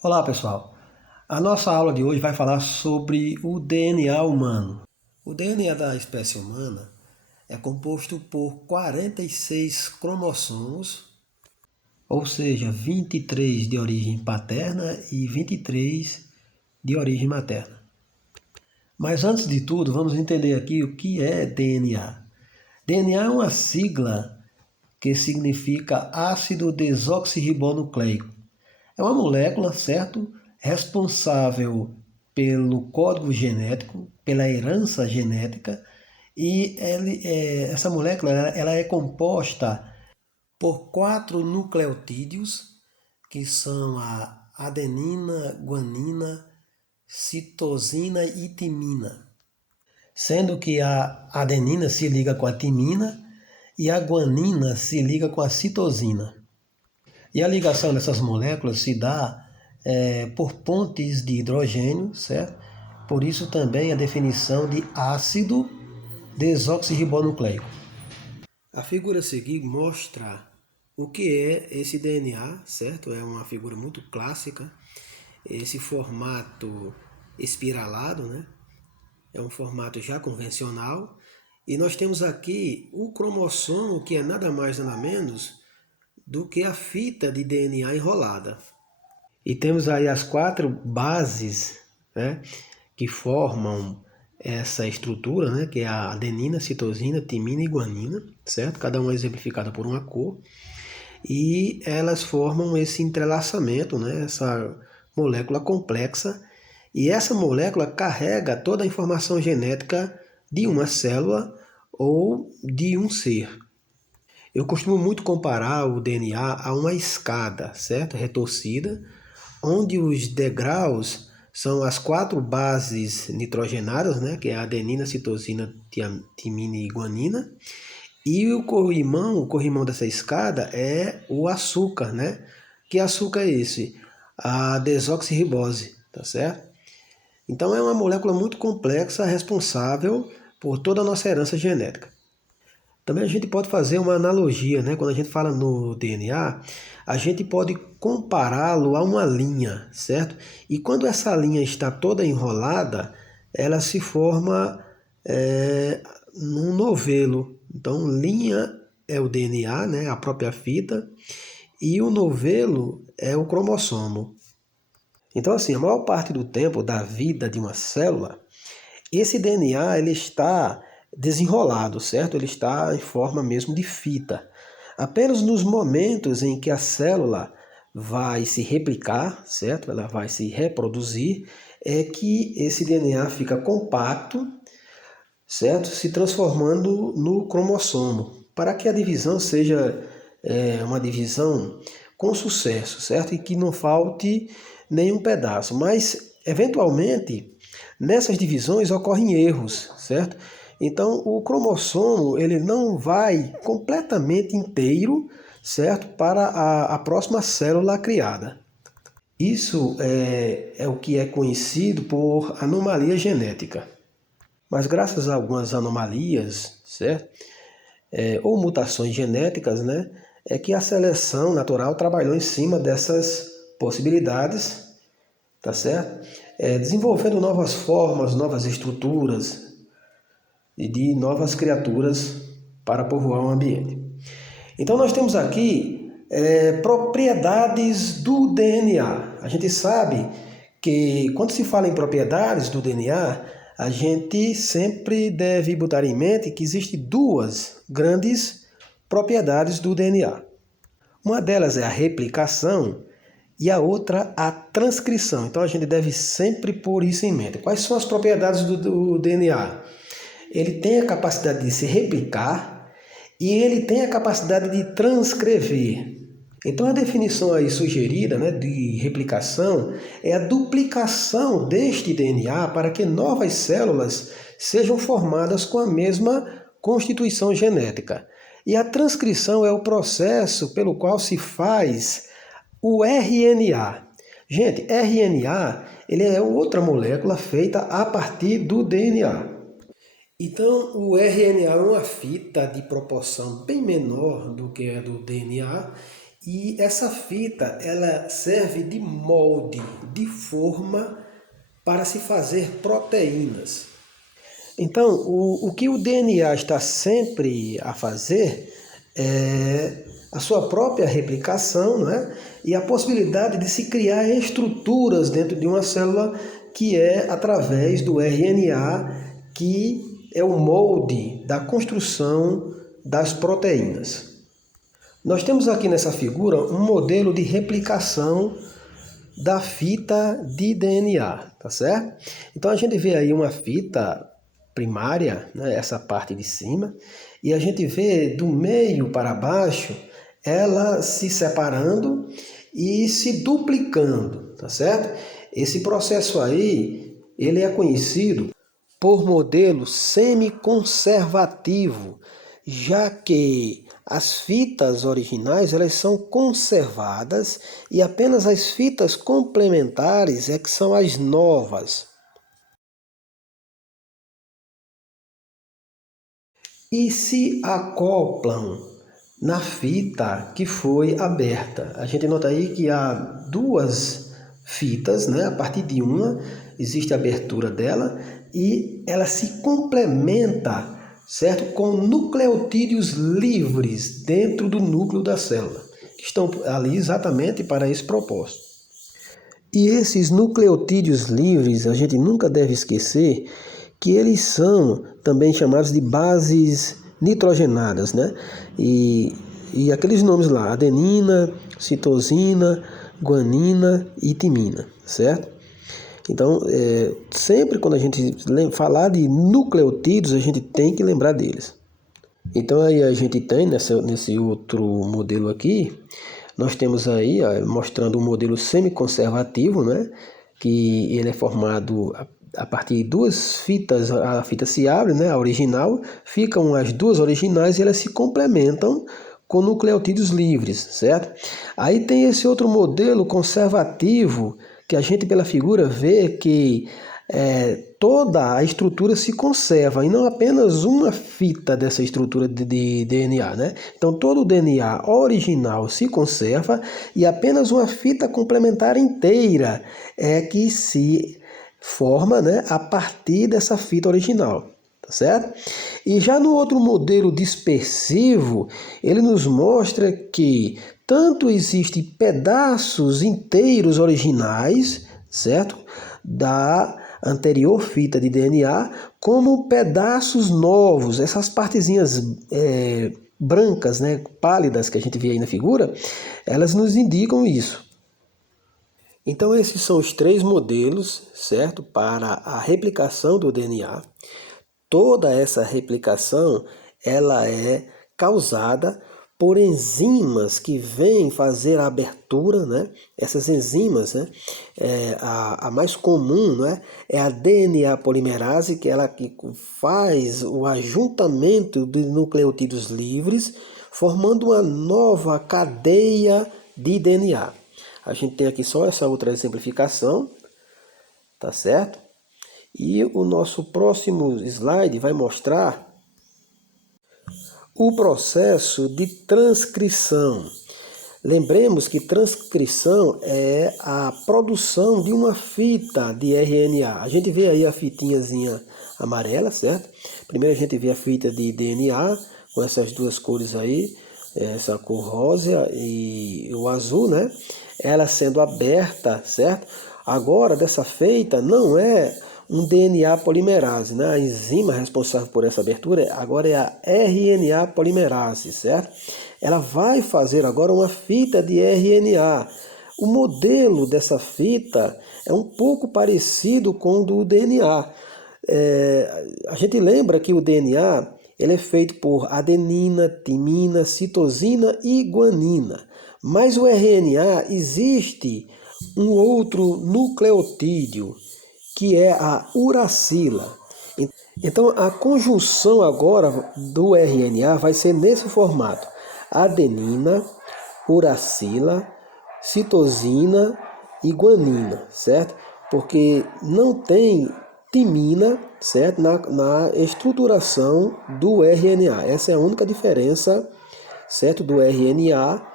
Olá pessoal, a nossa aula de hoje vai falar sobre o DNA humano. O DNA da espécie humana é composto por 46 cromossomos, ou seja, 23 de origem paterna e 23 de origem materna. Mas antes de tudo, vamos entender aqui o que é DNA. DNA é uma sigla que significa ácido desoxirribonucleico. É uma molécula, certo? Responsável pelo código genético, pela herança genética, e essa molécula ela é composta por 4 nucleotídeos, que são a adenina, guanina, citosina e timina. Sendo que a adenina se liga com a timina e a guanina se liga com a citosina. E a ligação dessas moléculas se dá por pontes de hidrogênio, certo? Por isso também a definição de ácido desoxirribonucleico. A figura a seguir mostra o que é esse DNA, certo? É uma figura muito clássica. Esse formato espiralado, né? É um formato já convencional. E nós temos aqui o cromossomo, que é nada mais nada menos do que a fita de DNA enrolada. E temos aí as 4 bases, né, que formam essa estrutura, né, que é a adenina, citosina, timina e guanina, certo? Cada uma exemplificada por uma cor. E elas formam esse entrelaçamento, né, essa molécula complexa. E essa molécula carrega toda a informação genética de uma célula ou de um ser. Eu costumo muito comparar o DNA a uma escada, certo? Retorcida, onde os degraus são as 4 bases nitrogenadas, né? Que é a adenina, citosina, timina e guanina. E o corrimão dessa escada é o açúcar, né? Que açúcar é esse? A desoxirribose, tá certo? Então é uma molécula muito complexa, responsável por toda a nossa herança genética. Também a gente pode fazer uma analogia, né? Quando a gente fala no DNA, a gente pode compará-lo a uma linha, certo? E quando essa linha está toda enrolada, ela se forma num novelo. Então, linha é o DNA, né? A própria fita, e o novelo é o cromossomo. Então, assim, a maior parte do tempo da vida de uma célula, esse DNA ele está desenrolado, certo? Ele está em forma mesmo de fita. Apenas nos momentos em que a célula vai se replicar, certo? Ela vai se reproduzir, é que esse DNA fica compacto, certo? Se transformando no cromossomo, para que a divisão seja uma divisão com sucesso, certo? E que não falte nenhum pedaço. Mas, eventualmente, nessas divisões ocorrem erros, certo? Então, o cromossomo ele não vai completamente inteiro, certo? Para a próxima célula criada. Isso é o que é conhecido por anomalia genética. Mas graças a algumas anomalias, certo? Ou mutações genéticas, né? É que a seleção natural trabalhou em cima dessas possibilidades, tá certo? Desenvolvendo novas formas, novas estruturas e de novas criaturas para povoar o ambiente. Então nós temos aqui propriedades do DNA. A gente sabe que quando se fala em propriedades do DNA, a gente sempre deve botar em mente que existem 2 grandes propriedades do DNA. Uma delas é a replicação e a outra a transcrição. Então a gente deve sempre pôr isso em mente. Quais são as propriedades do DNA? Ele tem a capacidade de se replicar e ele tem a capacidade de transcrever. Então a definição aí sugerida, né, de replicação é a duplicação deste DNA para que novas células sejam formadas com a mesma constituição genética. E a transcrição é o processo pelo qual se faz o RNA. Gente, RNA ele é outra molécula feita a partir do DNA. Então, o RNA é uma fita de proporção bem menor do que a do DNA E essa fita, ela serve de molde, de forma para se fazer proteínas. Então, o que o DNA está sempre a fazer é a sua própria replicação, né? E a possibilidade de se criar estruturas dentro de uma célula que é através do RNA, que é o molde da construção das proteínas. Nós temos aqui nessa figura um modelo de replicação da fita de DNA, tá certo? Então a gente vê aí uma fita primária, né, essa parte de cima, e a gente vê do meio para baixo ela se separando e se duplicando, tá certo? Esse processo aí, ele é conhecido por modelo semiconservativo, já que as fitas originais elas são conservadas e apenas as fitas complementares é que são as novas. E se acoplam na fita que foi aberta. A gente nota aí que há duas fitas, né? A partir de uma existe a abertura dela e ela se complementa, certo? Com nucleotídeos livres dentro do núcleo da célula, que estão ali exatamente para esse propósito. E esses nucleotídeos livres, a gente nunca deve esquecer que eles são também chamados de bases nitrogenadas, né? E aqueles nomes lá, adenina, citosina, guanina e timina, certo? Então, sempre quando a gente falar de nucleotídeos, a gente tem que lembrar deles. Então aí a gente tem nesse outro modelo aqui, nós temos aí mostrando um modelo semiconservativo, né? Que ele é formado a partir de duas fitas, a fita se abre, né? A original, ficam as duas originais e elas se complementam com nucleotídeos livres, certo? Aí tem esse outro modelo conservativo que a gente pela figura vê que toda a estrutura se conserva e não apenas uma fita dessa estrutura de DNA, né? Então todo o DNA original se conserva e apenas uma fita complementar inteira é que se forma, né, a partir dessa fita original. Tá certo? E já no outro modelo dispersivo, ele nos mostra que tanto existem pedaços inteiros originais, certo? Da anterior fita de DNA, como pedaços novos, essas partezinhas brancas, né, pálidas que a gente vê aí na figura, elas nos indicam isso. Então esses são os três modelos, certo? Para a replicação do DNA. Toda essa replicação ela é causada por enzimas que vêm fazer a abertura, né? Essas enzimas, né? A mais comum, né? É a DNA polimerase, que ela que faz o ajuntamento de nucleotídeos livres, formando uma nova cadeia de DNA. A gente tem aqui só essa outra exemplificação, tá certo? E o nosso próximo slide vai mostrar o processo de transcrição. Lembremos que transcrição é a produção de uma fita de RNA. A gente vê aí a fitinhazinha amarela, certo? Primeiro a gente vê a fita de DNA com essas duas cores aí, essa cor rosa e o azul, né? Ela sendo aberta, certo? Agora, dessa feita não é um DNA polimerase, né? A enzima responsável por essa abertura agora é a RNA polimerase, certo? Ela vai fazer agora uma fita de RNA. O modelo dessa fita é um pouco parecido com o do DNA. A gente lembra que o DNA ele é feito por adenina, timina, citosina e guanina. Mas o RNA existe um outro nucleotídeo, que é a uracila. Então a conjunção agora do RNA vai ser nesse formato: adenina, uracila, citosina e guanina, certo? Porque não tem timina, certo? Na estruturação do RNA. Essa é a única diferença, certo? Do RNA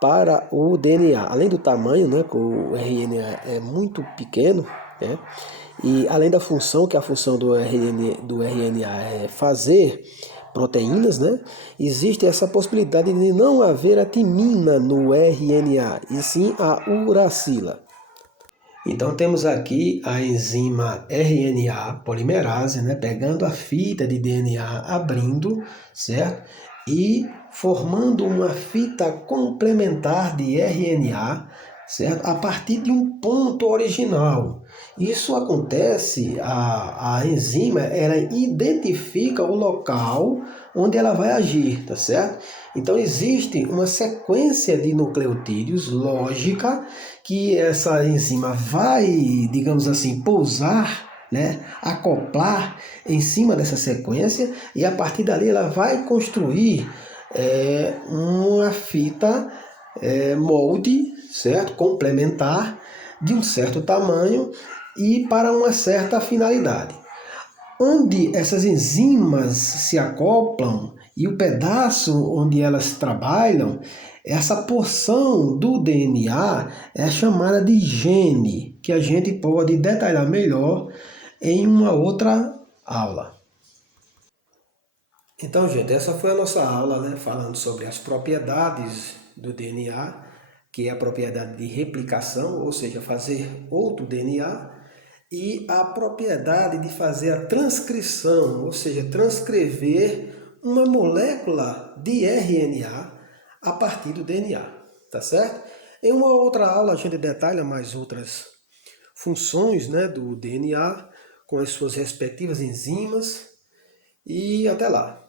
para o DNA. Além do tamanho, né, que o RNA é muito pequeno, né, e além da função, que a função do RNA é fazer proteínas, né, existe essa possibilidade de não haver a timina no RNA, e sim a uracila. Então temos aqui a enzima RNA polimerase, né, pegando a fita de DNA, abrindo, certo? E formando uma fita complementar de RNA, certo? A partir de um ponto original. Isso acontece, a enzima, ela identifica o local onde ela vai agir, tá certo? Então existe uma sequência de nucleotídeos lógica que essa enzima vai, digamos assim, pousar, né, acoplar em cima dessa sequência, e a partir dali ela vai construir uma fita molde, certo? Complementar, de um certo tamanho e para uma certa finalidade. Onde essas enzimas se acoplam e o pedaço onde elas trabalham, essa porção do DNA é chamada de gene, que a gente pode detalhar melhor em uma outra aula. Então, gente, essa foi a nossa aula, né, falando sobre as propriedades do DNA, que é a propriedade de replicação, ou seja, fazer outro DNA, e a propriedade de fazer a transcrição, ou seja, transcrever uma molécula de RNA a partir do DNA, tá certo? Em uma outra aula a gente detalha mais outras funções, né, do DNA com as suas respectivas enzimas, e até lá.